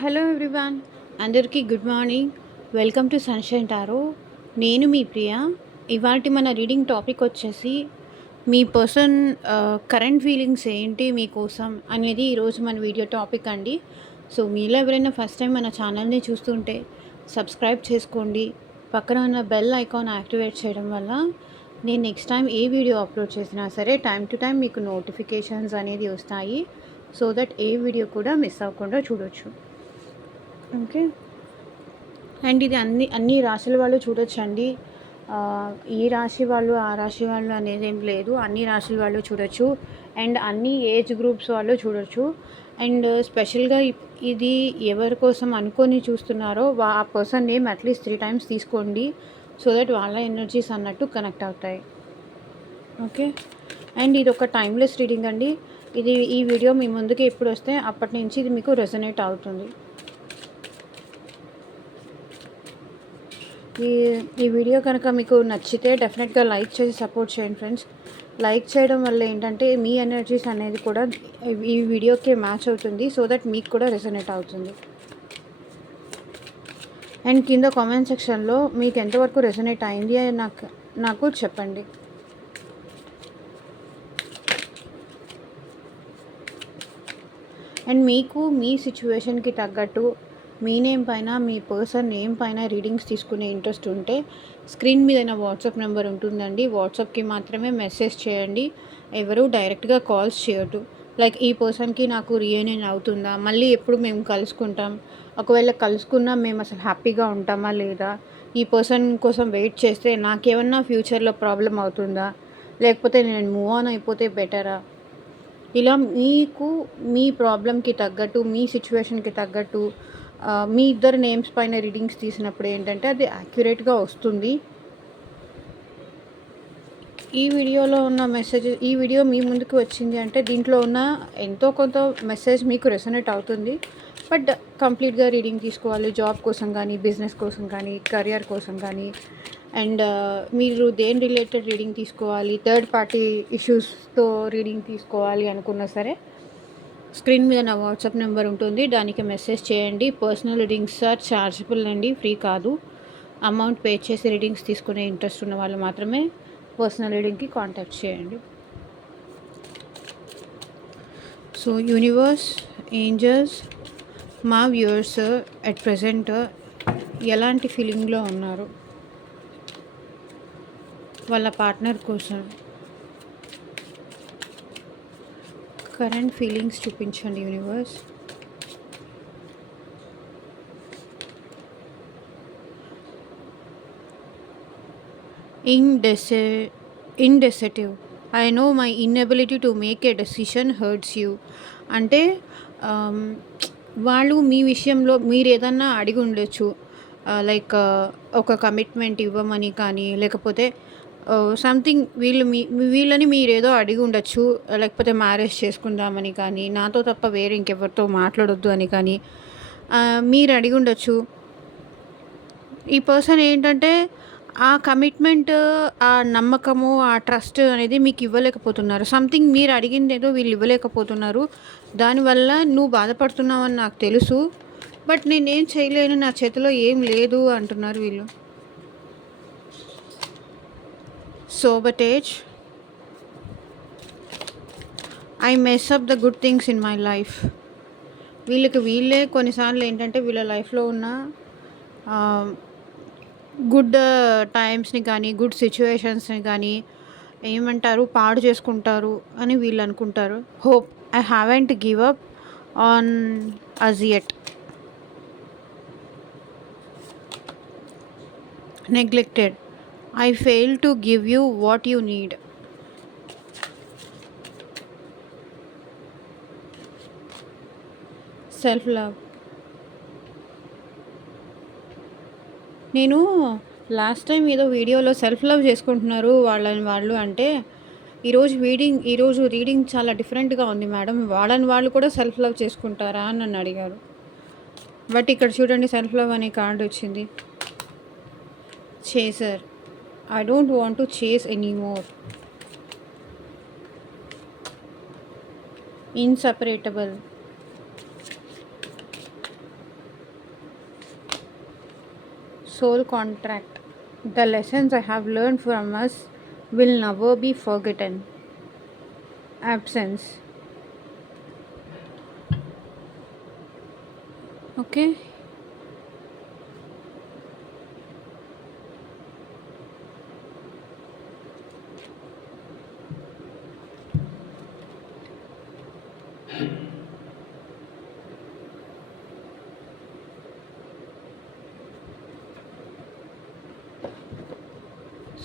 Hello everyone, అందరికీ good morning. Welcome to sunshine tarot. నేను మీ ప్రియ. ఇవాళ మన రీడింగ్ టాపిక్ వచ్చేసి మీ పర్సన్ కరెంట్ ఫీలింగ్స్ ఏంటి మీకోసం అనేది ఈరోజు మన వీడియో టాపిక్ అండి. సో మీలో ఎవరైనా ఫస్ట్ టైం మన ఛానల్ని చూస్తుంటే సబ్స్క్రైబ్ చేసుకోండి. పక్కన ఉన్న బెల్ ఐకాన్ యాక్టివేట్ చేయడం వల్ల నేను నెక్స్ట్ టైం ఏ వీడియో అప్లోడ్ చేసినా సరే టైం టు టైం మీకు నోటిఫికేషన్స్ అనేది వస్తాయి. సో దట్ ఏ వీడియో కూడా మిస్ అవ్వకుండా చూడొచ్చు. ఓకే, అండ్ ఇది అన్ని రాశుల వాళ్ళు చూడొచ్చండి. ఈ రాశి వాళ్ళు ఆ రాశి వాళ్ళు అనేది ఏం లేదు, అన్ని రాశుల వాళ్ళు చూడొచ్చు అండ్ అన్ని ఏజ్ గ్రూప్స్ వాళ్ళు చూడొచ్చు. అండ్ స్పెషల్గా ఇది ఎవరి కోసం అనుకొని చూస్తున్నారో ఆ పర్సన్ నేమ్ అట్లీస్ట్ 3 times తీసుకోండి. సో దట్ వాళ్ళ ఎనర్జీస్ అన్నట్టు కనెక్ట్ అవుతాయి. ఓకే, అండ్ ఇది ఒక టైమ్లెస్ రీడింగ్ అండి. ఈ వీడియో మీ ముందుకి ఎప్పుడు వస్తే అప్పటి నుంచి ఇది మీకు రెజొనేట్ అవుతుంది. ఈ వీడియో కనుక మీకు నచ్చితే డెఫినెట్గా లైక్ చేసి సపోర్ట్ చేయండి ఫ్రెండ్స్. లైక్ చేయడం వల్ల ఏంటంటే మీ ఎనర్జీస్ అనేది కూడా ఈ వీడియోకి మ్యాచ్ అవుతుంది. సో దట్ మీకు కూడా రెసొనేట్ అవుతుంది. అండ్ కింద కామెంట్ సెక్షన్లో మీకు ఎంతవరకు రెసొనేట్ అయింది అని నాకు చెప్పండి. అండ్ మీకు మీ సిచ్యువేషన్కి తగ్గట్టు మీ నేమ్ పైన మీ పర్సన్ నేమ్ పైన రీడింగ్స్ తీసుకునే ఇంట్రెస్ట్ ఉంటే స్క్రీన్ మీద నా వాట్సాప్ నెంబర్ ఉంటుందండి. వాట్సాప్కి మాత్రమే మెసేజ్ చేయండి, ఎవరు డైరెక్ట్గా కాల్స్ చేయొద్దు. లైక్ ఈ పర్సన్కి నాకు రీయూనియన్ అవుతుందా, మళ్ళీ ఎప్పుడు మేము కలుసుకుంటాం, ఒకవేళ కలుసుకున్నా మేము అసలు హ్యాపీగా ఉంటామా లేదా, ఈ పర్సన్ కోసం వెయిట్ చేస్తే నాకేమన్నా ఫ్యూచర్లో ప్రాబ్లం అవుతుందా, లేకపోతే నేను మూవ్ ఆన్ అయిపోతే బెటరా, ఇలా మీకు మీ ప్రాబ్లంకి తగ్గట్టు మీ సిచ్యువేషన్కి తగ్గట్టు మీ ఇద్దరు నేమ్స్ పైన రీడింగ్స్ తీసినప్పుడు ఏంటంటే అది యాక్యురేట్గా వస్తుంది. ఈ వీడియోలో ఉన్న మెసేజెస్, ఈ వీడియో మీ ముందుకు వచ్చింది అంటే దీంట్లో ఉన్న ఎంతో కొంత మెసేజ్ మీకు రెసొనేట్ అవుతుంది. బట్ కంప్లీట్గా రీడింగ్ తీసుకోవాలి, జాబ్ కోసం కానీ, బిజినెస్ కోసం కానీ, కెరియర్ కోసం కానీ, అండ్ మీరు దేని రిలేటెడ్ రీడింగ్ తీసుకోవాలి, థర్డ్ పార్టీ ఇష్యూస్తో రీడింగ్ తీసుకోవాలి అనుకున్నా సరే స్క్రీన్ మీద నా వాట్సాప్ నెంబర్ ఉంటుంది, దానికి మెసేజ్ చేయండి. పర్సనల్ రీడింగ్స్ ఆర్ ఛార్జబుల్ అండి, ఫ్రీ కాదు. అమౌంట్ పే చేసి రీడింగ్స్ తీసుకునే ఇంట్రెస్ట్ ఉన్న వాళ్ళు మాత్రమే పర్సనల్ రీడింగ్కి కాంటాక్ట్ చేయండి. సో యూనివర్స్, ఏంజల్స్, మా వ్యూవర్స్ అట్ ప్రజెంట్ ఎలాంటి ఫీలింగ్లో ఉన్నారు, వాళ్ళ పార్ట్నర్ కోసం కరెంట్ ఫీలింగ్స్ చూపించండి universe. Indecisive. I know my inability to make a decision hurts you. అంటే వాళ్ళు మీ విషయంలో మీరు ఏదన్నా అడిగి ఉండొచ్చు, లైక్ ఒక కమిట్మెంట్ ఇవ్వమని కానీ, లేకపోతే సంథింగ్ వీళ్ళని మీరేదో అడిగి ఉండొచ్చు, లేకపోతే మ్యారేజ్ చేసుకుందామని కానీ, నాతో తప్ప వేరే ఇంకెవరితో మాట్లాడొద్దు అని కానీ మీరు అడిగి ఉండొచ్చు. ఈ పర్సన్ ఏంటంటే ఆ కమిట్మెంట్, ఆ నమ్మకము, ఆ ట్రస్ట్ అనేది మీకు ఇవ్వలేకపోతున్నారు. సంథింగ్ మీరు అడిగింది ఏదో వీళ్ళు ఇవ్వలేకపోతున్నారు. దానివల్ల నువ్వు బాధపడుతున్నావని నాకు తెలుసు, బట్ నేనేం చేయలేను, నా చేతిలో ఏం లేదు అంటున్నారు వీళ్ళు. Sabotage. I mess up the good things in my life. వీళ్ళే కొన్నిసార్లు ఏంటంటే వీళ్ళ లైఫ్లో ఉన్న గుడ్ టైమ్స్ని కానీ, గుడ్ సిచ్యువేషన్స్ని కానీ ఏమంటారు, పాడు చేసుకుంటారు అని వీళ్ళు అనుకుంటారు. Hope I haven't give up on us yet. Neglected. I fail to give you what you need. Self love. నేను లాస్ట్ టైం ఏదో వీడియోలో సెల్ఫ్ లవ్ చేసుకుంటున్నారు వాళ్ళు అంటే ఈరోజు రీడింగ్ చాలా డిఫరెంట్గా ఉంది మేడం, వాళ్ళు కూడా సెల్ఫ్ లవ్ చేసుకుంటారా అని నన్ను అడిగారు. బట్ ఇక్కడ చూడండి, సెల్ఫ్ లవ్ అనే కార్డు వచ్చింది. చేసర్. I don't want to chase anymore. Inseparable. soul contract. The lessons I have learned from us will never be forgotten. Absence. Okay.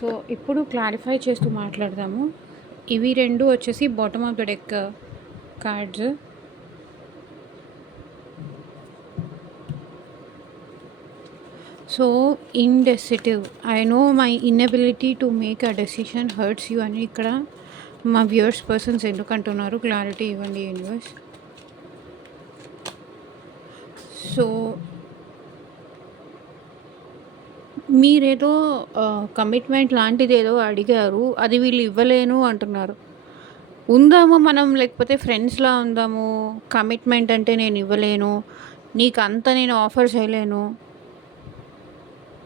So ఇప్పుడు క్లారిఫై చేస్తూ మాట్లాడదాము. ఇవి రెండు వచ్చేసి bottom of the deck cards. So indecisive, I know my inability to make a decision hurts you అని ఇక్కడ మా viewers persons ఎందుకంటున్నారు, క్లారిటీ ఇవ్వండి యూనివర్స్. సో మీరేదో కమిట్మెంట్ లాంటిది ఏదో అడిగారు, అది వీళ్ళు ఇవ్వలేను అంటున్నారు. ఉందాము మనం, లేకపోతే ఫ్రెండ్స్లా ఉందాము. కమిట్మెంట్ అంటే నేను ఇవ్వలేను, నీకు అంత నేను ఆఫర్ చేయలేను.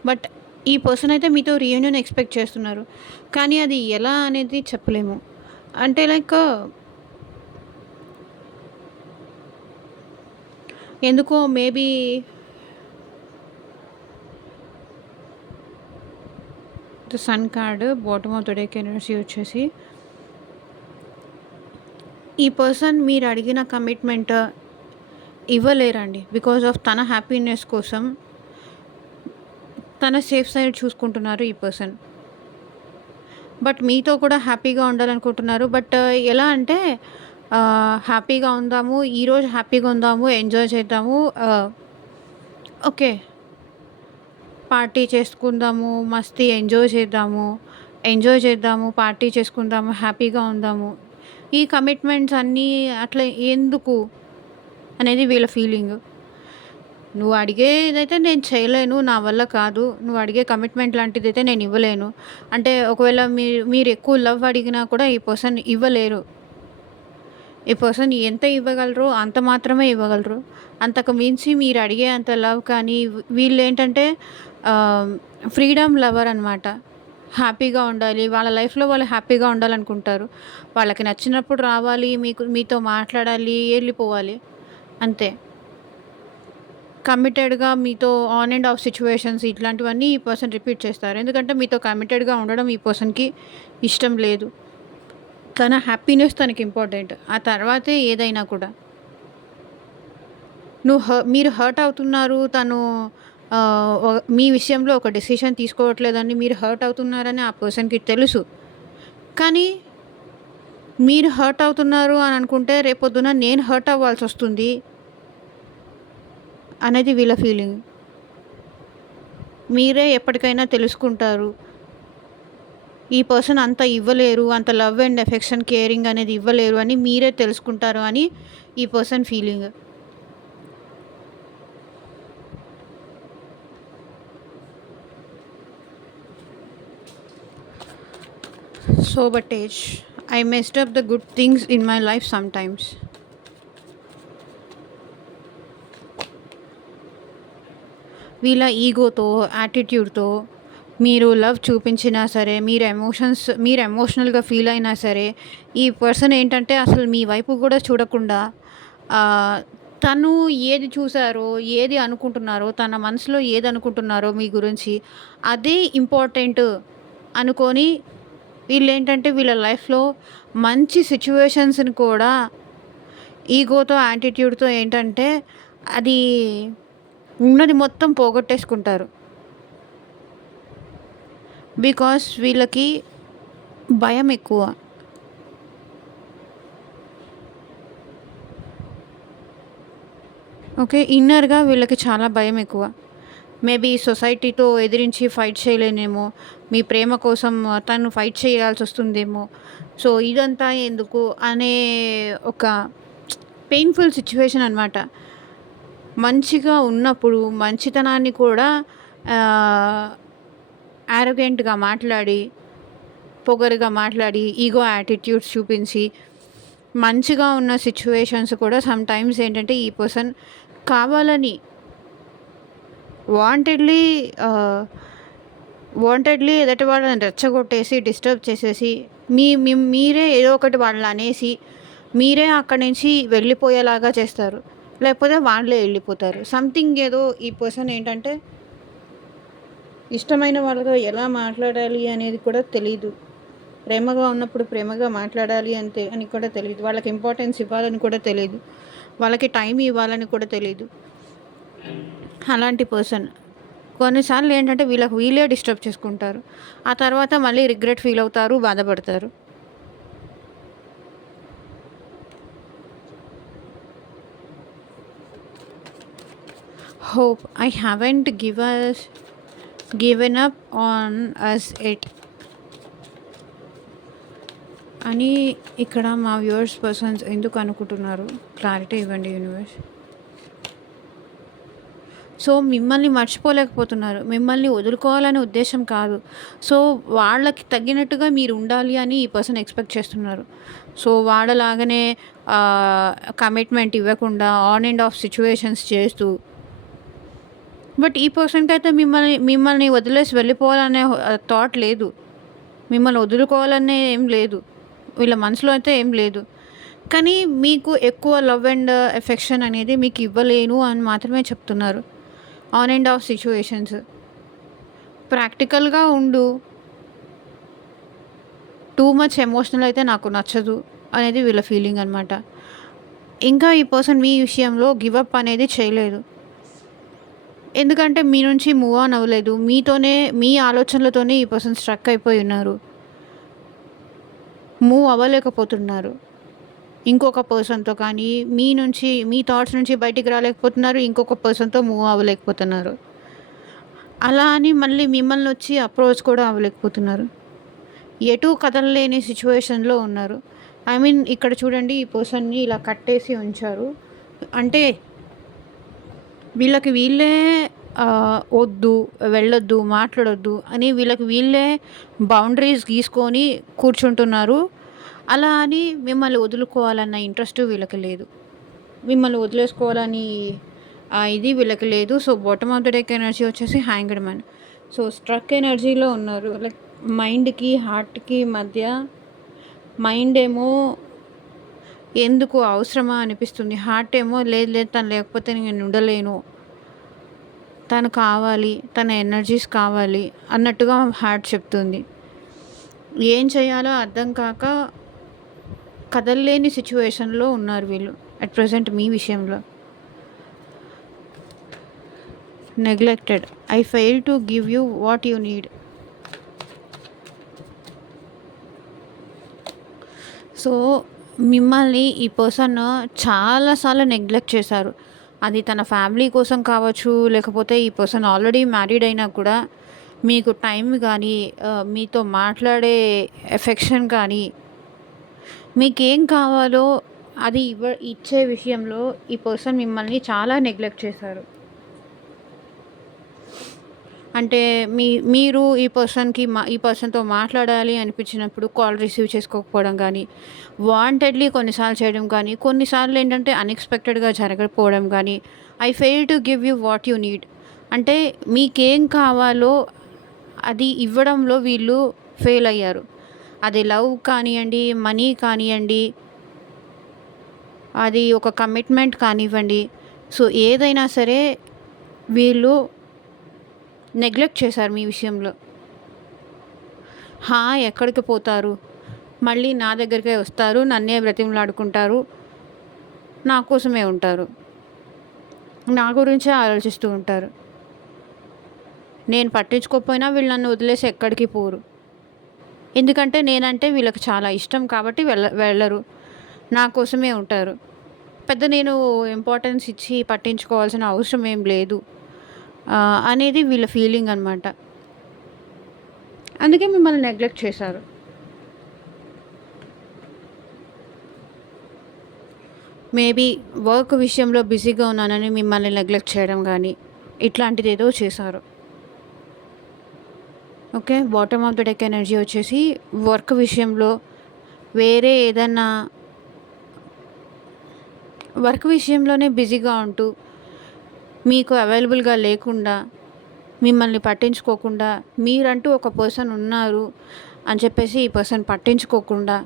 బట్ ఈ పర్సన్ అయితే మీతో రీయూనియన్ ఎక్స్పెక్ట్ చేస్తున్నారు, కానీ అది ఎలా అనేది చెప్పలేము. అంటే లైక్ ఎందుకో maybe the sun card bottom of the deck energy వచ్చేసి ఈ పర్సన్ మీరు అడిగిన కమిట్మెంట్ ఇవ్వలేరండి. బికాజ్ ఆఫ్ తన హ్యాపీనెస్ కోసం తన సేఫ్ సైడ్ చూసుకుంటున్నారు ఈ పర్సన్. బట్ మీతో కూడా హ్యాపీగా ఉండాలనుకుంటున్నారు. బట్ ఎలా అంటే హ్యాపీగా ఉందాము, ఈరోజు హ్యాపీగా ఉందాము, ఎంజాయ్ చేద్దాము, ఓకే పార్టీ చేసుకుందాము, మస్తీ ఎంజాయ్ చేద్దాము, పార్టీ చేసుకుందాము, హ్యాపీగా ఉందాము. ఈ కమిట్మెంట్స్ అన్నీ అట్లా ఎందుకు అనేది వీళ్ళ ఫీలింగ్. నువ్వు అడిగేదైతే నేను చేయలేను, నా వల్ల కాదు, నువ్వు అడిగే కమిట్మెంట్ లాంటిదైతే నేను ఇవ్వలేను అంటే, ఒకవేళ మీరు ఎక్కువ లవ్ అడిగినా కూడా ఈ పర్సన్ ఇవ్వలేరు. ఈ పర్సన్ ఎంత ఇవ్వగలరో అంత మాత్రమే ఇవ్వగలరు. అంతకు మించి మీరు అడిగే అంత లవ్ కానీ, వీళ్ళు ఏంటంటే ఫ్రీడమ్ లవర్ అనమాట. హ్యాపీగా ఉండాలి, వాళ్ళ లైఫ్లో వాళ్ళు హ్యాపీగా ఉండాలనుకుంటారు. వాళ్ళకి నచ్చినప్పుడు రావాలి, మీతో మాట్లాడాలి, వెళ్ళిపోవాలి, అంతే. కమిటెడ్గా మీతో ఆన్ అండ్ ఆఫ్ సిచ్యువేషన్స్ ఇట్లాంటివన్నీ ఈ పర్సన్ రిపీట్ చేస్తారు. ఎందుకంటే మీతో కమిటెడ్గా ఉండడం ఈ పర్సన్కి ఇష్టం లేదు. తన హ్యాపీనెస్ తనకి ఇంపార్టెంట్, ఆ తర్వాతే ఏదైనా కూడా. మీరు హర్ట్ అవుతున్నారు, తను మీ విషయంలో ఒక డెసిషన్ తీసుకోవట్లేదని మీరు హర్ట్ అవుతున్నారని ఆ పర్సన్కి తెలుసు. కానీ మీరు హర్ట్ అవుతున్నారు అని అనుకుంటే రేపొద్దున నేను హర్ట్ అవ్వాల్సి వస్తుంది అనేది వీళ్ళ ఫీలింగ్. మీరే ఎప్పటికైనా తెలుసుకుంటారు, ఈ పర్సన్ అంత ఇవ్వలేరు, అంత లవ్ అండ్ ఎఫెక్షన్, కేరింగ్ అనేది ఇవ్వలేరు అని మీరే తెలుసుకుంటారు అని ఈ person feeling. Sabotage. I messed up the good things in my life sometimes. వీళ్ళ ఈగోతో, యాటిట్యూడ్తో మీరు లవ్ చూపించినా సరే, మీరు ఎమోషనల్గా ఫీల్ అయినా సరే, ఈ పర్సన్ ఏంటంటే అసలు మీ వైపు కూడా చూడకుండా తను ఏది చూసారో, ఏది అనుకుంటున్నారో, తన మనసులో ఏది అనుకుంటున్నారో మీ గురించి, అదే ఇంపార్టెంట్ అనుకొని వీళ్ళు ఏంటంటే వీళ్ళ లైఫ్లో మంచి సిచ్యువేషన్స్ని కూడా ఈగోతో, యాటిట్యూడ్తో ఏంటంటే అది ఉన్నది మొత్తం పోగొట్టేసుకుంటారు. బికాస్ వీళ్ళకి భయం ఎక్కువ. ఓకే, ఇన్నర్గా వీళ్ళకి చాలా భయం ఎక్కువ. మేబీ సొసైటీతో ఎదిరించి ఫైట్ చేయలేనేమో, మీ ప్రేమ కోసం తను ఫైట్ చేయాల్సి వస్తుందేమో. సో ఇదంతా ఎందుకు అనే ఒక పెయిన్ఫుల్ సిచ్యువేషన్ అనమాట. మంచిగా ఉన్నప్పుడు మంచితనాన్ని కూడా యారోగెంట్గా మాట్లాడి, పొగరుగా మాట్లాడి, ఈగో యాటిట్యూడ్స్ చూపించి, మంచిగా ఉన్న సిచ్యువేషన్స్ కూడా సమ్ టైమ్స్ ఏంటంటే ఈ పర్సన్ కావాలని వాంటెడ్లీ వాంటెడ్లీ ఎదుటి వాళ్ళని రెచ్చగొట్టేసి డిస్టర్బ్ చేసేసి మీరే ఏదో ఒకటి వాళ్ళని అనేసి మీరే అక్కడి నుంచి వెళ్ళిపోయేలాగా చేస్తారు. లేకపోతే వాళ్ళే వెళ్ళిపోతారు. సంథింగ్ ఏదో ఈ పర్సన్ ఏంటంటే ఇష్టమైన వాళ్ళతో ఎలా మాట్లాడాలి అనేది కూడా తెలీదు. ప్రేమగా ఉన్నప్పుడు ప్రేమగా మాట్లాడాలి అని కూడా తెలీదు. వాళ్ళకి ఇంపార్టెన్స్ ఇవ్వాలని కూడా తెలీదు. వాళ్ళకి టైం ఇవ్వాలని కూడా తెలీదు. అలాంటి పర్సన్ కొన్నిసార్లు ఏంటంటే వీళ్ళే డిస్టర్బ్ చేసుకుంటారు. ఆ తర్వాత మళ్ళీ రిగ్రెట్ ఫీల్ అవుతారు, బాధపడతారు. Hope I haven't given up on us it అని ఇక్కడ మా వ్యూవర్స్ పర్సన్స్ ఎందుకు అనుకుంటున్నారు? క్లారిటీ ఇవ్వండి యూనివర్స్. సో మిమ్మల్ని మర్చిపోలేకపోతున్నారు. మిమ్మల్ని వదులుకోవాలనే ఉద్దేశం కాదు. సో వాళ్ళకి తగ్గినట్టుగా మీరు ఉండాలి అని ఈ పర్సన్ ఎక్స్పెక్ట్ చేస్తున్నారు. సో వాళ్ళలాగానే కమిట్మెంట్ ఇవ్వకుండా ఆన్ అండ్ ఆఫ్ సిచ్యువేషన్స్ చేస్తూ, బట్ ఈ పర్సన్కి అయితే మిమ్మల్ని వదిలేసి వెళ్ళిపోవాలనే థాట్ లేదు. మిమ్మల్ని వదులుకోవాలనే ఏం లేదు. వీళ్ళ మనసులో అయితే ఏం లేదు. కానీ మీకు ఎక్కువ లవ్ అండ్ ఎఫెక్షన్ అనేది మీకు ఇవ్వలేను అని మాత్రమే చెప్తున్నారు. ఆన్ అండ్ ఆఫ్ సిచ్యువేషన్స్ ప్రాక్టికల్గా ఉండు, టూ మచ్ ఎమోషనల్ అయితే నాకు నచ్చదు అనేది వీళ్ళ ఫీలింగ్ అనమాట. ఇంకా ఈ పర్సన్ మీ విషయంలో గివప్ అనేది చేయలేదు. ఎందుకంటే మీ నుంచి మూవ్ ఆన్ అవ్వలేదు. మీ ఆలోచనలతోనే ఈ పర్సన్ స్ట్రక్ అయిపోయి ఉన్నారు. మూవ్ అవ్వలేకపోతున్నారు. ఇంకొక పర్సన్తో కానీ మీ థాట్స్ నుంచి బయటికి రాలేకపోతున్నారు. ఇంకొక పర్సన్తో మూవ్ అవ్వలేకపోతున్నారు. అలా అని మళ్ళీ మిమ్మల్ని వచ్చి అప్రోచ్ కూడా అవ్వలేకపోతున్నారు. ఎటు కదలలేని సిచ్యువేషన్లో ఉన్నారు. ఐ మీన్ ఇక్కడ చూడండి, ఈ పర్సన్ని ఇలా కట్టేసి ఉంచారు. అంటే వీళ్ళే వద్దు, వెళ్ళొద్దు, మాట్లాడొద్దు అని వీళ్ళే బౌండరీస్ గీసుకొని కూర్చుంటున్నారు. అలా అని మిమ్మల్ని వదులుకోవాలన్న ఇంట్రెస్ట్ వీళ్ళకి లేదు. మిమ్మల్ని వదిలేసుకోవాలని ఇది వీళ్ళకి లేదు. So bottom of the deck energy వచ్చేసి హ్యాంగ్డ్ మ్యాన్. సో స్ట్రక్ ఎనర్జీలో ఉన్నారు. లైక్ మైండ్కి హార్ట్కి మధ్య. మైండ్ ఏమో ఎందుకు అవసరమా అనిపిస్తుంది. హార్ట్ ఏమో లేదు తను లేకపోతే నేను ఉండలేను, తను కావాలి, తన ఎనర్జీస్ కావాలి అన్నట్టుగా హార్ట్ చెప్తుంది. ఏం చేయాలో అర్థం కాక కదలలేని సిచ్యువేషన్లో ఉన్నారు వీళ్ళు అట్ ప్రజెంట్ మీ విషయంలో. Neglected. I fail to give you what you need. So మిమ్మల్ని ఈ పర్సన్ చాలాసార్లు నెగ్లెక్ట్ చేశారు. అది తన ఫ్యామిలీ కోసం కావచ్చు, లేకపోతే ఈ పర్సన్ ఆల్రెడీ మ్యారీడ్ అయినా కూడా మీకు టైం కానీ, మీతో మాట్లాడే ఎఫెక్షన్ కానీ, మీకేం కావాలో అది ఇచ్చే విషయంలో ఈ పర్సన్ మిమ్మల్ని చాలా నెగ్లెక్ట్ చేశారు. అంటే మీరు ఈ పర్సన్తో మాట్లాడాలి అనిపించినప్పుడు కాల్ రిసీవ్ చేసుకోకపోవడం కానీ, వాంటెడ్లీ కొన్నిసార్లు చేయడం కానీ, కొన్నిసార్లు ఏంటంటే అన్ఎక్స్పెక్టెడ్గా జరగకపోవడం కానీ, I fail to give you what you need అంటే మీకేం కావాలో అది ఇవ్వడంలో వీళ్ళు ఫెయిల్ అయ్యారు. అది లవ్ కానివ్వండి, మనీ కానివ్వండి, అది ఒక కమిట్మెంట్ కానివ్వండి. సో ఏదైనా సరే వీళ్ళు నెగ్లెక్ట్ చేశారు మీ విషయంలో. ఎక్కడికి పోతారు, మళ్ళీ నా దగ్గరికే వస్తారు, నన్నే బ్రతిమలాడుకుంటారు, నా కోసమే ఉంటారు, నా గురించే ఆలోచిస్తూ ఉంటారు. నేను పట్టించుకోకపోయినా వీళ్ళు నన్ను వదిలేసి ఎక్కడికి పోరు. ఎందుకంటే నేనంటే వీళ్ళకి చాలా ఇష్టం కాబట్టి వెళ్ళరు, నా కోసమే ఉంటారు. పెద్ద నేను ఇంపార్టెన్స్ ఇచ్చి పట్టించుకోవాల్సిన అవసరం ఏం లేదు అనేది వీళ్ళ ఫీలింగ్ అనమాట. అందుకే మిమ్మల్ని నెగ్లెక్ట్ చేశారు. మేబీ వర్క్ విషయంలో బిజీగా ఉన్నానని మిమ్మల్ని నెగ్లెక్ట్ చేయడం కానీ ఇట్లాంటిది ఏదో చేశారు. Okay, bottom of the deck energy వచ్చేసి వర్క్ విషయంలో వేరే ఏదన్నా వర్క్ విషయంలోనే బిజీగా ఉంటూ మీకు అవైలబుల్గా లేకుండా మిమ్మల్ని పట్టించుకోకుండా, మీరంటూ ఒక పర్సన్ ఉన్నారు అని చెప్పేసి ఈ పర్సన్ పట్టించుకోకుండా,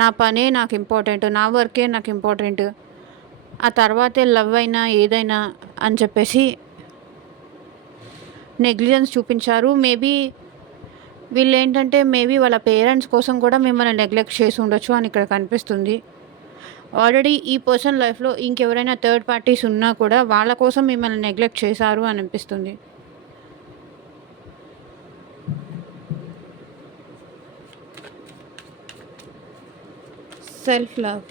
నా పనే నాకు ఇంపార్టెంట్, నా వర్కే నాకు ఇంపార్టెంట్, ఆ తర్వాతే లవ్ అయినా ఏదైనా అని చెప్పేసి నెగ్లిజెన్స్ చూపించారు. మేబీ వీళ్ళేంటంటే మేబీ వాళ్ళ పేరెంట్స్ కోసం కూడా మిమ్మల్ని నెగ్లెక్ట్ చేసి ఉండొచ్చు అని ఇక్కడ కనిపిస్తుంది. ఆల్రెడీ ఈ పర్సన్ లైఫ్‌లో ఇంకెవరైనా థర్డ్ పార్టీస్ ఉన్నా కూడా వాళ్ళ కోసం మిమ్మల్ని నెగ్లెక్ట్ చేశారు అని అనిపిస్తుంది. Self love.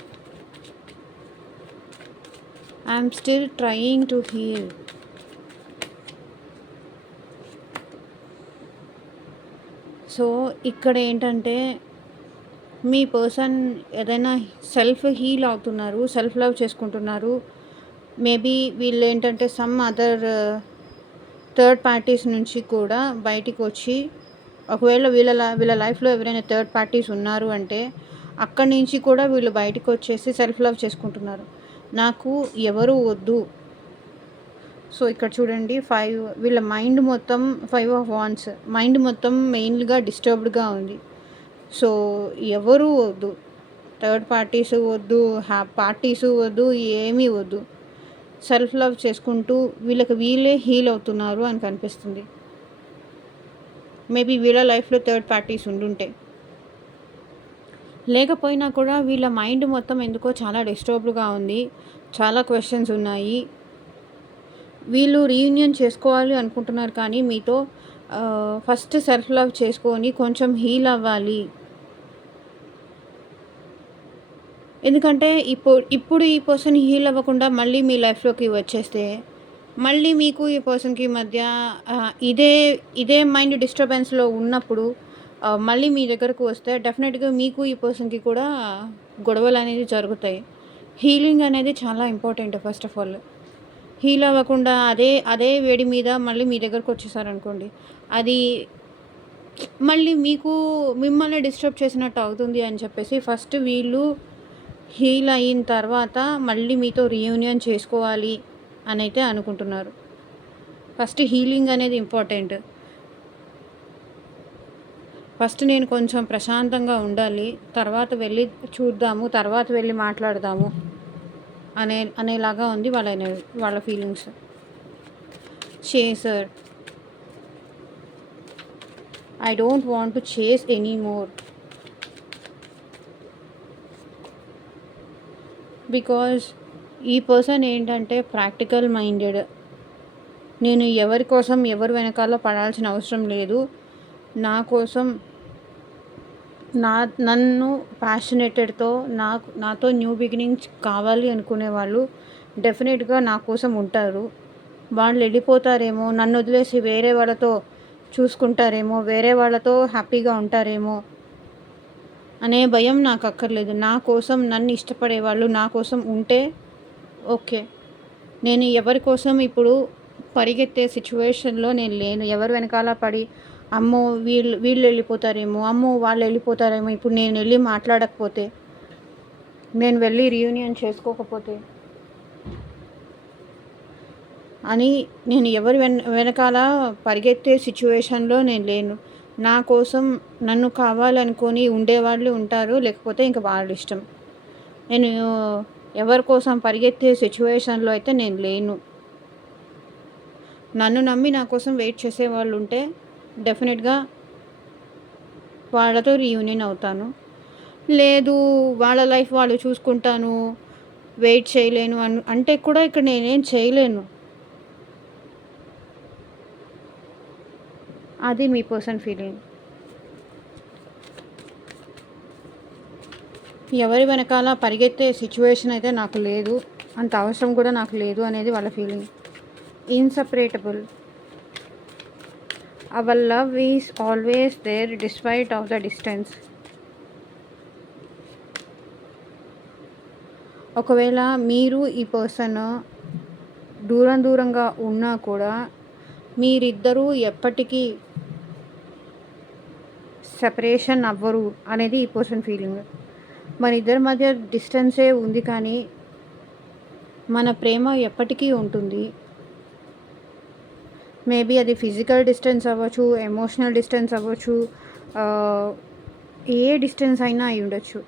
I'm still trying to heal. So ఇక్కడ ఏంటంటే మీ పర్సన్ ఏదైనా సెల్ఫ్ హీల్ అవుతున్నారు, సెల్ఫ్ లవ్ చేసుకుంటున్నారు. మేబీ వీళ్ళు ఏంటంటే సమ్ అదర్ థర్డ్ పార్టీస్ నుంచి కూడా బయటికి వచ్చి, ఒకవేళ వీళ్ళ లైఫ్లో ఎవరైనా థర్డ్ పార్టీస్ ఉన్నారు అంటే అక్కడి నుంచి కూడా వీళ్ళు బయటకు వచ్చేసి సెల్ఫ్ లవ్ చేసుకుంటున్నారు. నాకు ఎవరు వద్దు. సో ఇక్కడ చూడండి, వీళ్ళ మైండ్ మొత్తం 5 ఆఫ్ వాండ్స్ మైండ్ మొత్తం మెయిన్గా డిస్టర్బ్డ్గా ఉంది. సో ఎవరు వద్దు, థర్డ్ పార్టీస్ వద్దు, పార్టీసు వద్దు, ఏమీ వద్దు. సెల్ఫ్ లవ్ చేసుకుంటూ వీళ్ళకి వీళ్ళే హీల్ అవుతున్నారు అని కనిపిస్తుంది. మేబీ వీళ్ళ లైఫ్లో థర్డ్ పార్టీస్ ఉండుంటే, లేకపోయినా కూడా వీళ్ళ మైండ్ మొత్తం ఎందుకో చాలా డిస్టర్బ్డ్గా ఉంది, చాలా క్వశ్చన్స్ ఉన్నాయి. వీళ్ళు రీయూనియన్ చేసుకోవాలి అనుకుంటున్నారు కానీ మీతో ఫస్ట్ సెల్ఫ్ లవ్ చేసుకొని కొంచెం హీల్ అవ్వాలి. ఎందుకంటే ఇప్పుడు ఈ పర్సన్ హీల్ అవ్వకుండా మళ్ళీ మీ లైఫ్లోకి వచ్చేస్తే మళ్ళీ మీకు ఈ పర్సన్కి మధ్య ఇదే మైండ్ డిస్టర్బెన్స్లో ఉన్నప్పుడు మళ్ళీ మీ దగ్గరకు వస్తే డెఫినెట్గా మీకు ఈ పర్సన్కి కూడా గొడవలు అనేది జరుగుతాయి. హీలింగ్ అనేది చాలా important. First of all heal అవ్వకుండా అదే వేడి మీద మళ్ళీ మీ దగ్గరకు వచ్చేసారనుకోండి, అది మళ్ళీ మిమ్మల్ని డిస్టర్బ్ చేసినట్టు అవుతుంది అని చెప్పేసి ఫస్ట్ వీళ్ళు హీల్ అయిన తర్వాత మళ్ళీ మీతో రీయూనియన్ చేసుకోవాలి అని అయితే అనుకుంటున్నారు. ఫస్ట్ హీలింగ్ అనేది ఇంపార్టెంట్. ఫస్ట్ నేను కొంచెం ప్రశాంతంగా ఉండాలి, తర్వాత వెళ్ళి చూద్దాము, తర్వాత వెళ్ళి మాట్లాడదాము అనేలాగా ఉంది వాళ్ళ ఫీలింగ్స్. చేసర్, I don't want to chase any more because ఈ పర్సన్ ఏంటంటే ప్రాక్టికల్ మైండెడ్. నేను ఎవరి కోసం ఎవరు వెనకాల పడాల్సిన అవసరం లేదు. నా కోసం నన్ను ప్యాషనేటెడ్తో నాతో న్యూ బిగినింగ్స్ కావాలి అనుకునే వాళ్ళు డెఫినెట్గా నా కోసం ఉంటారు. వాళ్ళు వెళ్ళిపోతారేమో, నన్ను వదిలేసి వేరే వాళ్ళతో చూసుకుంటారేమో, వేరే వాళ్ళతో హ్యాపీగా ఉంటారేమో అనే భయం నాకు అక్కర్లేదు. నా కోసం నన్ను ఇష్టపడే వాళ్ళు నా కోసం ఉంటే ఓకే. నేను ఎవరి కోసం ఇప్పుడు పరిగెత్తే సిచ్యువేషన్లో నేను లేను. ఎవరు వెనకాల పడి అమ్మో వీళ్ళు వెళ్ళిపోతారేమో, అమ్మో వాళ్ళు వెళ్ళిపోతారేమో, ఇప్పుడు నేను వెళ్ళి మాట్లాడకపోతే, నేను వెళ్ళి రీయూనియన్ చేసుకోకపోతే అని నేను ఎవరు వెనకాల పరిగెత్తే సిచ్యువేషన్లో నేను లేను. నా కోసం నన్ను కావాలనుకొని ఉండేవాళ్ళు ఉంటారు, లేకపోతే ఇంకా వాళ్ళ ఇష్టం. నేను ఎవరి కోసం పరిగెత్తే సిచ్యువేషన్లో అయితే నేను లేను. నన్ను నమ్మి నా కోసం వెయిట్ చేసేవాళ్ళు ఉంటే డెఫినెట్గా వాళ్ళతో రీయూనియన్ అవుతాను. లేదు వాళ్ళ లైఫ్ వాళ్ళు చూసుకుంటాను, వెయిట్ చేయలేను అంటే కూడా ఇక్కడ నేనేం చేయలేను. అది మీ పర్సన్ ఫీలింగ్. ఎవరి వెనకాల పరిగెత్తే సిచ్యువేషన్ అయితే నాకు లేదు, అంత అవసరం కూడా నాకు లేదు అనేది వాళ్ళ feeling. Inseparable. Our love is always there despite of the distance. ఒకవేళ మీరు ఈ పర్సన్ దూరంగా ఉన్నా కూడా మీరిద్దరూ ఎప్పటికీ సెపరేషన్ అవ్వరు అనేది ఈ పర్సన్ ఫీలింగ్. మన ఇద్దరి మధ్య డిస్టెన్సే ఉంది కానీ మన ప్రేమ ఎప్పటికీ ఉంటుంది. మేబీ అది ఫిజికల్ డిస్టెన్స్ అవ్వచ్చు, ఎమోషనల్ డిస్టెన్స్ అవ్వచ్చు, ఏ డిస్టెన్స్ అయినా అయి ఉండొచ్చు.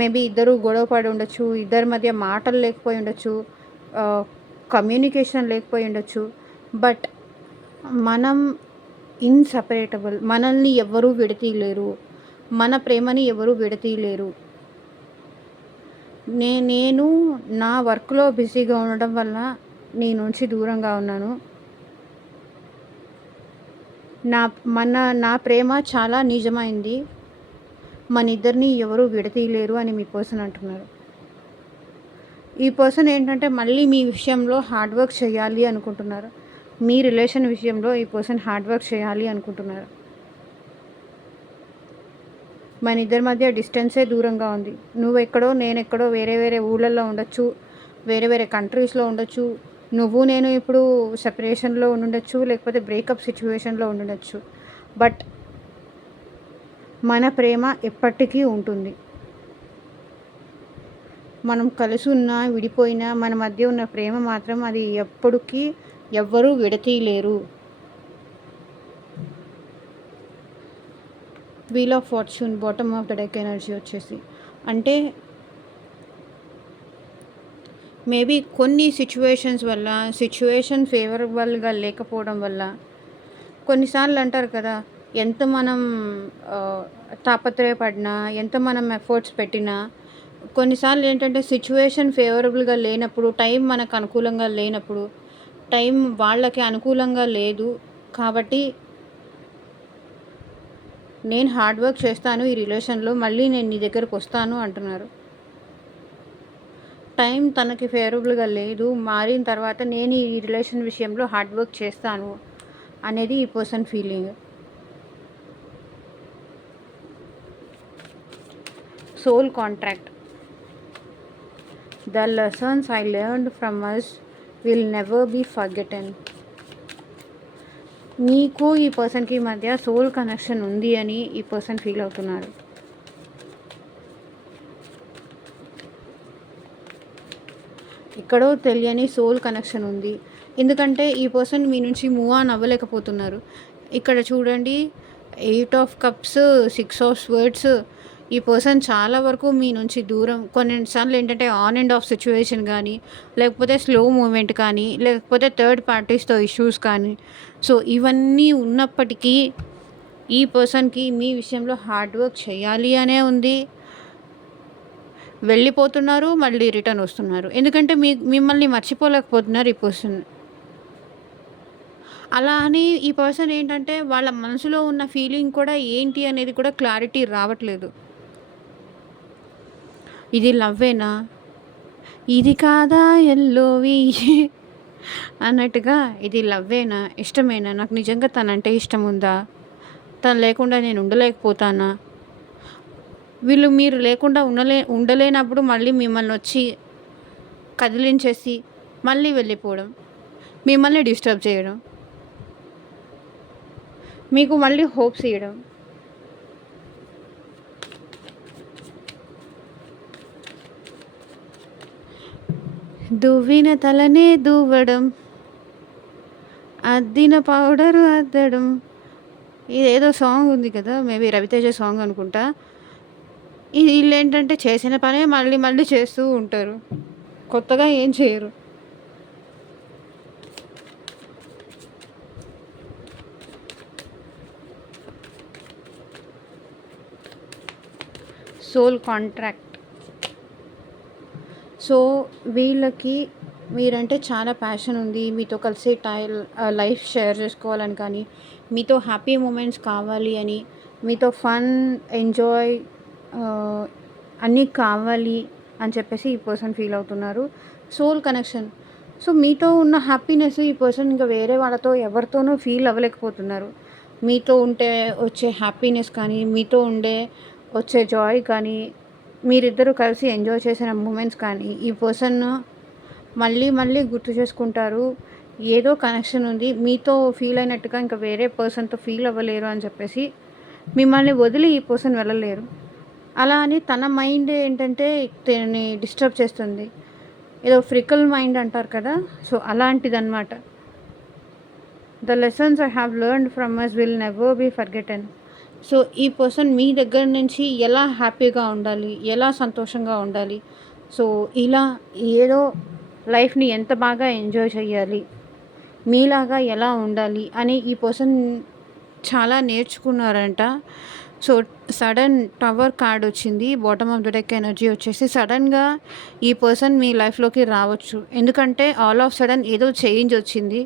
మేబీ ఇద్దరు గొడవ పడి ఉండొచ్చు, ఇద్దరి మధ్య మాటలు లేకపోయి ఉండొచ్చు, కమ్యూనికేషన్ లేకపోయి ఉండొచ్చు. బట్ మనం ఇన్సపరేటబుల్. మనల్ని ఎవ్వరూ విడతీయలేరు. మన ప్రేమని ఎవరూ విడతీయలేరు. నేను నా వర్క్‌లో బిజీగా ఉండడం వల్ల నీ నుంచి దూరంగా ఉన్నాను. నా నా ప్రేమ చాలా నిజమైంది. మనిద్దరిని ఎవరూ విడతీయలేరు అని మీ పర్సన్ అంటున్నారు. ఈ పర్సన్ ఏంటంటే మళ్ళీ మీ విషయంలో హార్డ్ వర్క్ చేయాలి అనుకుంటున్నారు. మీ రిలేషన్ విషయంలో ఈ పర్సన్ హార్డ్ వర్క్ చేయాలి అనుకుంటున్నారు. మన ఇద్దరి మధ్య డిస్టెన్సే దూరంగా ఉంది. నువ్వెక్కడో నేనెక్కడో వేరే వేరే ఊళ్ళల్లో ఉండొచ్చు, వేరే వేరే కంట్రీస్లో ఉండొచ్చు. నువ్వు నేను ఇప్పుడు సెపరేషన్లో ఉండుండొచ్చు, లేకపోతే బ్రేకప్ సిచ్యువేషన్లో ఉండుండొచ్చు. బట్ మన ప్రేమ ఎప్పటికీ ఉంటుంది. మనం కలిసి ఉన్నా విడిపోయినా మన మధ్య ఉన్న ప్రేమ మాత్రం అది ఎప్పటికీ ఎవ్వరూ విడతీయలేరు. Wheel of fortune bottom of the deck energy వచ్చేసి అంటే మేబీ కొన్ని సిచ్యువేషన్స్ వల్ల సిచ్యువేషన్ ఫేవరబుల్గా లేకపోవడం వల్ల కొన్నిసార్లు అంటారు కదా, ఎంత మనం తాపత్రయపడినా, ఎంత మనం ఎఫర్ట్స్ పెట్టినా కొన్నిసార్లు ఏంటంటే సిచ్యువేషన్ ఫేవరబుల్గా లేనప్పుడు, టైం మనకు అనుకూలంగా లేనప్పుడు, టైం వాళ్ళకి అనుకూలంగా లేదు కాబట్టి నేను హార్డ్ వర్క్ చేస్తాను ఈ రిలేషన్లో, మళ్ళీ నేను నీ దగ్గరకు వస్తాను అంటున్నారు. టైం తనకి ఫేవరబుల్గా లేదు, మారిన తర్వాత నేను ఈ రిలేషన్ విషయంలో హార్డ్ వర్క్ చేస్తాను అనేది ఈ person feeling. Soul contract. The lessons I learned from us will never be forgotten. మీకు ఈ పర్సన్కి మధ్య సోల్ కనెక్షన్ ఉంది అని ఈ పర్సన్ ఫీల్ అవుతున్నారు. ఎక్కడో తెలియని సోల్ కనెక్షన్ ఉంది. ఎందుకంటే ఈ పర్సన్ మీ నుంచి మూవ్ ఆన్ అవ్వలేకపోతున్నారు. ఇక్కడ చూడండి, 8 ఆఫ్ కప్స్, 6 ఆఫ్ స్వర్డ్స్. ఈ పర్సన్ చాలా వరకు మీ నుంచి దూరం. కొన్నిసార్లు ఏంటంటే ఆన్ అండ్ ఆఫ్ సిచ్యువేషన్ కానీ, లేకపోతే స్లో మూమెంట్ కానీ, లేకపోతే థర్డ్ పార్టీస్తో ఇష్యూస్ కానీ, సో ఇవన్నీ ఉన్నప్పటికీ ఈ పర్సన్కి మీ విషయంలో హార్డ్ వర్క్ చేయాలి అనే ఉంది. వెళ్ళిపోతున్నారు, మళ్ళీ రిటర్న్ వస్తున్నారు. ఎందుకంటే మిమ్మల్ని మర్చిపోలేకపోతున్నారు ఈ పర్సన్. అలా అని ఈ పర్సన్ ఏంటంటే వాళ్ళ మనసులో ఉన్న ఫీలింగ్ కూడా ఏంటి అనేది కూడా క్లారిటీ రావట్లేదు. ఇది లవ్వేనా, ఇది కాదా ఎల్లోవి అన్నట్టుగా, ఇది లవ్వేనా, ఇష్టమేనా, నాకు నిజంగా తనంటే ఇష్టం ఉందా, తను లేకుండా నేను ఉండలేకపోతానా, వీళ్ళు మీరు లేకుండా ఉండలేనప్పుడు మళ్ళీ మిమ్మల్ని వచ్చి కదిలించేసి మళ్ళీ వెళ్ళిపోవడం, మిమ్మల్ని డిస్టర్బ్ చేయడం, మీకు మళ్ళీ హోప్స్ ఇవ్వడం. దువ్విన తలనే దువ్వడం, అద్దిన పౌడరు అద్దడం. ఇదేదో సాంగ్ ఉంది కదా, మేబీ రవితేజ సాంగ్ అనుకుంటా. వీళ్ళు ఏంటంటే చేసిన పనే మళ్ళీ మళ్ళీ చేస్తూ ఉంటారు, కొత్తగా ఏం చేయరు. Soul contract. సో వీళ్ళకి మీరంటే చాలా ప్యాషన్ ఉంది, మీతో కలిసి లైఫ్ షేర్ చేసుకోవాలని కానీ, మీతో హ్యాపీ మూమెంట్స్ కావాలి అని, మీతో ఫన్ ఎంజాయ్ అన్నీ కావాలి అని చెప్పేసి ఈ పర్సన్ ఫీల్ అవుతున్నారు. Soul connection. సో మీతో ఉన్న హ్యాపీనెస్ ఈ పర్సన్ ఇంకా వేరే వాళ్ళతో ఎవరితోనూ ఫీల్ అవ్వలేకపోతున్నారు. మీతో ఉంటే వచ్చే హ్యాపీనెస్ కానీ, మీతో వచ్చే జాయ్ కానీ, మీరిద్దరూ కలిసి ఎంజాయ్ చేసిన మూమెంట్స్ కానీ ఈ పర్సన్ మళ్ళీ మళ్ళీ గుర్తు చేసుకుంటారు. ఏదో కనెక్షన్ ఉంది, మీతో ఫీల్ అయినట్టుగా ఇంకా వేరే పర్సన్తో ఫీల్ అవ్వలేరు అని చెప్పేసి మిమ్మల్ని వదిలి ఈ పర్సన్ వెళ్ళలేరు. అలా అని తన మైండ్ ఏంటంటే తనని డిస్టర్బ్ చేస్తుంది. ఏదో ఫ్రికల్ మైండ్ అంటారు కదా, సో అలాంటిదన్నమాట. The lessons I have learned from us will never be forgotten. So ఈ పర్సన్ మీ దగ్గర నుంచి ఎలా హ్యాపీగా ఉండాలి, ఎలా సంతోషంగా ఉండాలి, సో ఇలా ఏదో లైఫ్ని ఎంత బాగా ఎంజాయ్ చేయాలి, మీలాగా ఎలా ఉండాలి అని ఈ పర్సన్ చాలా నేర్చుకున్నారంట. సో సడన్ టవర్ కార్డ్ వచ్చింది, bottom of the deck energy వచ్చేసి సడన్గా ఈ పర్సన్ మీ లైఫ్లోకి రావచ్చు. ఎందుకంటే ఆల్ ఆఫ్ సడన్ ఏదో చేంజ్ వచ్చింది.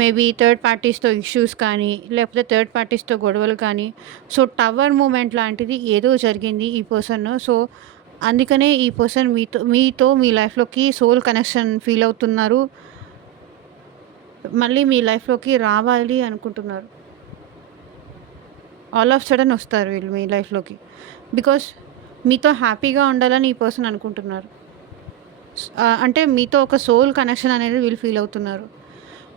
మేబీ థర్డ్ పార్టీస్తో ఇష్యూస్ కానీ, లేకపోతే థర్డ్ పార్టీస్తో గొడవలు కానీ, సో టవర్ మూమెంట్ లాంటిది ఏదో జరిగింది ఈ పర్సన్. సో అందుకనే ఈ పర్సన్ మీతో మీ లైఫ్లోకి సోల్ కనెక్షన్ ఫీల్ అవుతున్నారు, మళ్ళీ మీ లైఫ్లోకి రావాలి అనుకుంటున్నారు. ఆల్ ఆఫ్ సడన్ వస్తారు వీళ్ళు మీ లైఫ్లోకి, బికాస్ మీతో హ్యాపీగా ఉండాలని ఈ పర్సన్ అనుకుంటున్నారు. అంటే మీతో ఒక సోల్ కనెక్షన్ అనేది వీళ్ళు ఫీల్ అవుతున్నారు,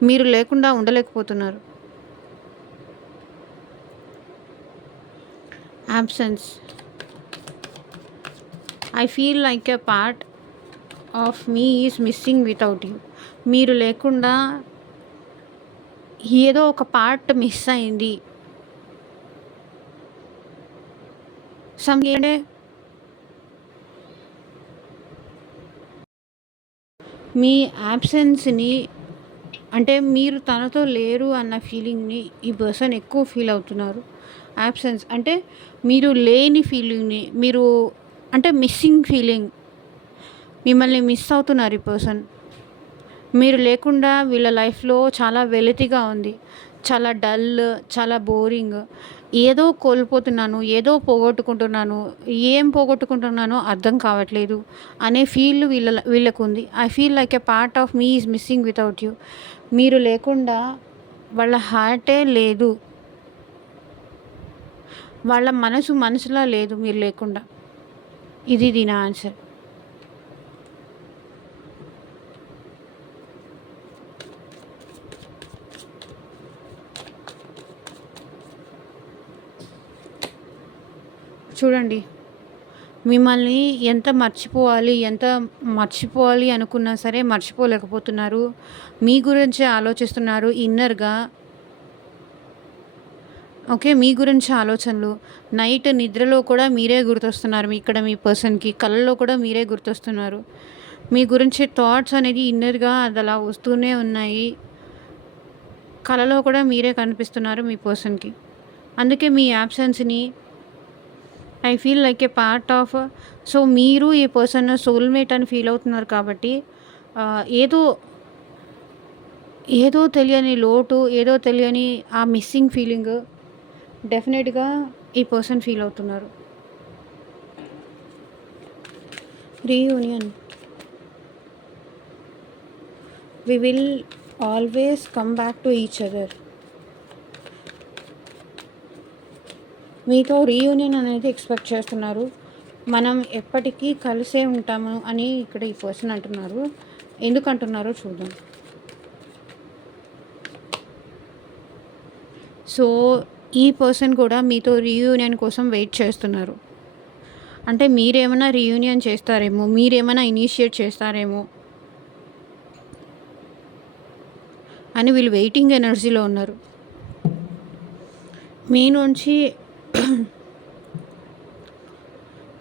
మీరు లేకుండా ఉండలేకపోతున్నారు. absence. I feel like a part of me is missing without you. మీరు లేకుండా ఏదో ఒక పార్ట్ మిస్ అయింది. అంటే మీ యాబ్సెన్స్ని, అంటే మీరు తనతో లేరు అన్న ఫీలింగ్ని ఈ పర్సన్ ఎక్కువ ఫీల్ అవుతున్నారు. యాబ్సెన్స్ అంటే మీరు లేని ఫీలింగ్ని, మీరు అంటే మిస్సింగ్ ఫీలింగ్, మిమ్మల్ని మిస్ అవుతున్నారు ఈ పర్సన్. మీరు లేకుండా వీళ్ళ లైఫ్లో చాలా వెలితిగా ఉంది, చాలా డల్, చాలా బోరింగ్, ఏదో కోల్పోతున్నాను, ఏదో పోగొట్టుకుంటున్నాను, ఏం పోగొట్టుకుంటున్నానో అర్థం కావట్లేదు అనే ఫీల్ వీళ్ళకు ఉంది. I feel like a part of me is missing without you. మీరు లేకుండా వాళ్ళ హార్టే లేదు, వాళ్ళ మనసులా లేదు మీరు లేకుండా. ఇది దీని ఆన్సర్. చూడండి, మిమ్మల్ని ఎంత మర్చిపోవాలి అనుకున్నా సరే మర్చిపోలేకపోతున్నారు. మీ గురించే ఆలోచిస్తున్నారు ఇన్నర్గా. ఓకే, మీ గురించి ఆలోచనలు, నైట్ నిద్రలో కూడా మీరే గుర్తొస్తున్నారు. మీ పర్సన్కి కళ్ళలో కూడా మీరే గుర్తొస్తున్నారు. మీ గురించి థాట్స్ అనేది ఇన్నర్గా అది అలా వస్తూనే ఉన్నాయి. కళలో కూడా మీరే కనిపిస్తున్నారు మీ పర్సన్కి. అందుకే మీ యాబ్సెన్స్ని I feel like a part of. So మీరు ఈ పర్సన్ సోల్మేట్ అని ఫీల్ అవుతున్నారు కాబట్టి ఏదో ఏదో తెలియని లోటు, ఏదో తెలియని ఆ మిస్సింగ్ ఫీలింగ్ డెఫినెట్గా ఈ పర్సన్ ఫీల్ అవుతున్నారు. Reunion. We will always come back to each other. మీతో రీయూనియన్ అనేది ఎక్స్పెక్ట్ చేస్తున్నారు. మనం ఎప్పటికీ కలిసే ఉంటాము అని ఇక్కడ ఈ పర్సన్ అంటున్నారు. ఎందుకు అంటున్నారో చూద్దాం. సో ఈ పర్సన్ కూడా మీతో రీయూనియన్ కోసం వెయిట్ చేస్తున్నారు. అంటే మీరేమైనా రీయూనియన్ చేస్తారేమో, మీరేమైనా ఇనిషియేట్ చేస్తారేమో అని వీళ్ళు వెయిటింగ్ ఎనర్జీలో ఉన్నారు. మీ నుంచి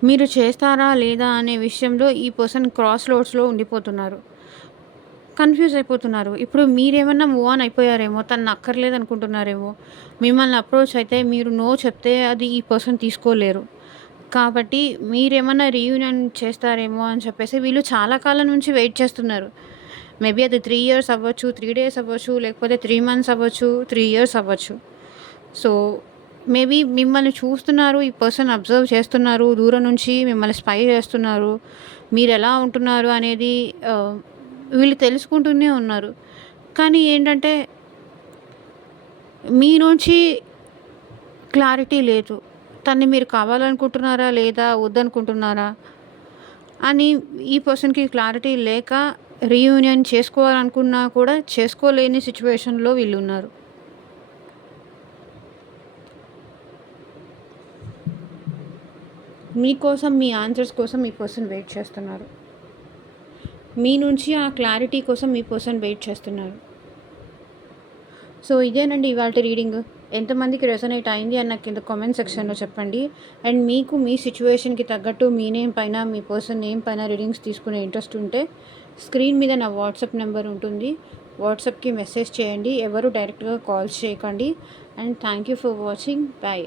మీరు చేస్తారా లేదా అనే విషయంలో ఈ పర్సన్ క్రాస్ రోడ్స్లో ఉండిపోతున్నారు, కన్ఫ్యూజ్ అయిపోతున్నారు. ఇప్పుడు మీరేమన్నా మూవ్ ఆన్ అయిపోయారేమో, తను అక్కర్లేదు అనుకుంటున్నారేమో. మిమ్మల్ని అప్రోచ్ అయితే మీరు నో చెప్తే అది ఈ పర్సన్ తీసుకోలేరు. కాబట్టి మీరేమన్నా రీయూనియన్ చేస్తారేమో అని చెప్పేసి వీళ్ళు చాలా కాలం నుంచి వెయిట్ చేస్తున్నారు. మేబీ అది 3 years అవ్వచ్చు, 3 days అవ్వచ్చు, లేకపోతే 3 months అవ్వచ్చు, 3 years అవ్వచ్చు. సో మేబీ మిమ్మల్ని చూస్తున్నారు, ఈ పర్సన్ అబ్జర్వ్ చేస్తున్నారు, దూరం నుంచి మిమ్మల్ని స్పై చేస్తున్నారు, మీరు ఎలా ఉంటున్నారు అనేది వీళ్ళు తెలుసుకుంటూనే ఉన్నారు. కానీ ఏంటంటే మీ నుంచి క్లారిటీ లేదు. తన్ని మీరు కావాలనుకుంటున్నారా లేదా వద్దనుకుంటున్నారా అని ఈ పర్సన్కి క్లారిటీ లేక రీయూనియన్ చేసుకోవాలనుకున్నా కూడా చేసుకోలేని సిచ్యువేషన్లో వీళ్ళు ఉన్నారు. మీకోసం, మీ ఆన్సర్స్ కోసం ఈ పర్సన్ వెయిట్ చేస్తున్నారు. మీ నుంచి ఆ క్లారిటీ కోసం మీ పర్సన్ వెయిట్ చేస్తున్నారు. సో ఇదేనండి ఇవాల్టి రీడింగ్. ఎంతమందికి రెసొనేట్ అయింది అని నాకు కింద కామెంట్ సెక్షన్‌లో చెప్పండి. అండ్ మీకు మీ సిట్యుయేషన్‌కి తగ్గట్టు మీ నేమ్ పైన, మీ పర్సన్ నేమ్ పైన రీడింగ్స్ తీసుకునే ఇంట్రెస్ట్ ఉంటే స్క్రీన్ మీద నా వాట్సాప్ నెంబర్ ఉంటుంది. వాట్సాప్‌కి మెసేజ్ చేయండి. ఎవరు డైరెక్ట్‌గా కాల్స్ చేయకండి. And thank you for watching. By.